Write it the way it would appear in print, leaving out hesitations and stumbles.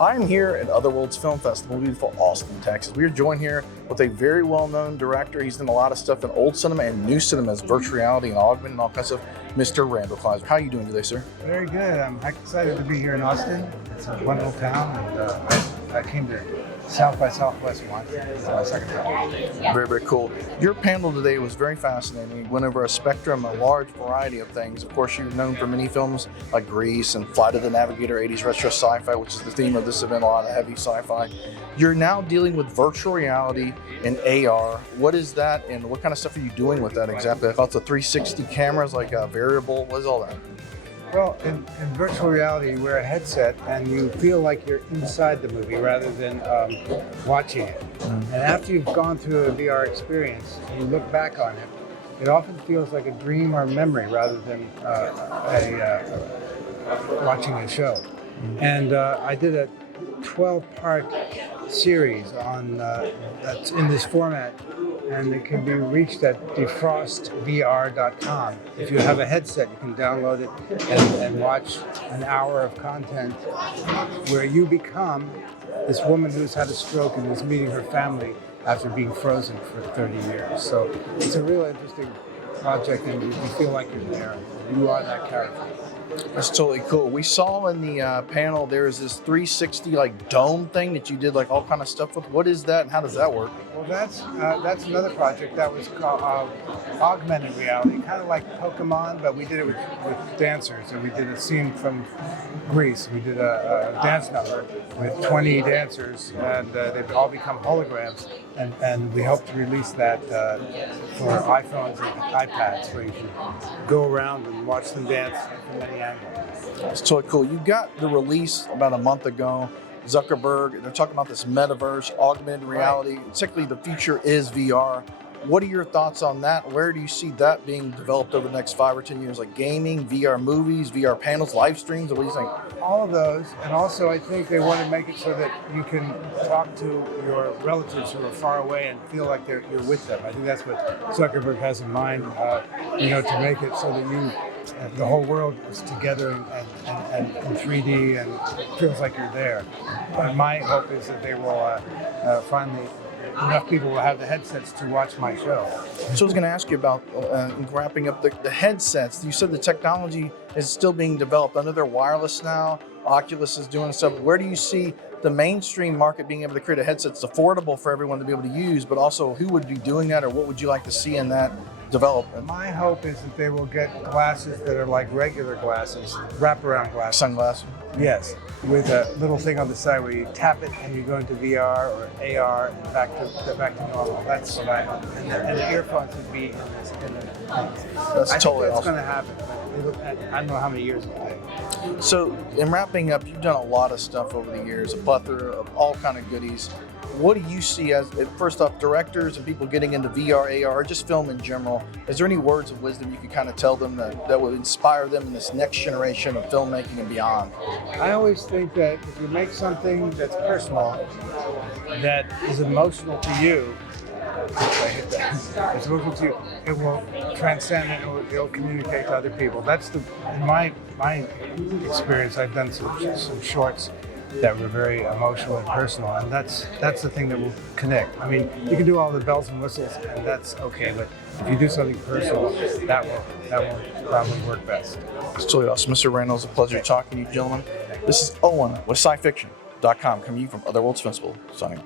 I'm here at Otherworlds Film Festival in beautiful Austin, Texas. We are joined here with a very well-known director. He's done a lot of stuff in old cinema and new cinemas, virtual reality and augmented and all kinds of Mr. Randal Kleiser. How are you doing today, sir? Very good. I'm excited to be here in Austin. It's a wonderful town, and I came to South by Southwest once. It's my second time. Very, very cool. Your panel today was very fascinating. You went over a spectrum, a large variety of things. Of course, you're known for many films like Grease and Flight of the Navigator, 80s retro sci-fi, which is the theme of this event, a lot of heavy sci-fi. You're now dealing with virtual reality and AR. What is that, and what kind of stuff are you doing with that exactly? About the 360 cameras, like a variable, what is all that? Well, in virtual reality, you wear a headset and you feel like you're inside the movie rather than watching it. And after you've gone through a VR experience and you look back on it, it often feels like a dream or memory rather than watching a show. And I did a 12-part series on that's in this format, and it can be reached at defrostvr.com. If you have a headset, you can download it and watch an hour of content where you become this woman who's had a stroke and is meeting her family after being frozen for 30 years. So it's a real interesting project, and you feel like you're there. You are that character. That's totally cool. We saw in the panel there's this 360 like dome thing that you did like all kind of stuff with. What is that and how does that work? Well, that's another project that was called Augmented Reality, kind of like Pokemon, but we did it with dancers. And we did a scene from Grease. We did a dance number with 20 dancers, and they've all become holograms. And we hope to release that for iPhones and iPads, where you can go around and watch them dance from any angle. It's totally cool. You got the release about a month ago. Zuckerberg, they're talking about this metaverse, augmented reality. Particularly the future is VR. What are your thoughts on that? Where do you see that being developed over the next 5 or 10 years? Like gaming, VR movies, VR panels, live streams? What do you think? All of those. And also, I think they want to make it so that you can talk to your relatives who are far away and feel like you're with them. I think that's what Zuckerberg has in mind, to make it so that the whole world is together and in 3D and feels like you're there. But my hope is that they will finally, enough people will have the headsets to watch my show. So I was going to ask you about wrapping up the headsets. You said the technology is still being developed. I know they're wireless now. Oculus is doing stuff. Where do you see the mainstream market being able to create a headset that's affordable for everyone to be able to use, but also who would be doing that, or what would you like to see in that development? My hope is that they will get glasses that are like regular glasses, wraparound glasses. Sunglasses? Yes, with a little thing on the side where you tap it and you go into VR or AR and back to normal. That's what I hope. And the earphones would be in this. That's totally that's awesome. going to happen. But I don't know how many years it'll take. So, in wrapping up, you've done a lot of stuff over the years, a plethora of all kind of goodies. What do you see as, first off, directors and people getting into VR, AR, or just film in general? Is there any words of wisdom you could kind of tell them that would inspire them in this next generation of filmmaking and beyond? I always think that if you make something that's personal, that is emotional to you, it's emotional to you, it will transcend and it will communicate to other people. That's in my experience, I've done some shorts that were very emotional and personal, and that's the thing that will connect. I mean, you can do all the bells and whistles, and that's okay, but if you do something personal, that will probably work best. It's totally awesome. Mr. Randal, it's a pleasure talking to you, gentlemen. This is Owen with scifiction.com, coming to you from Otherworlds Festival, signing off.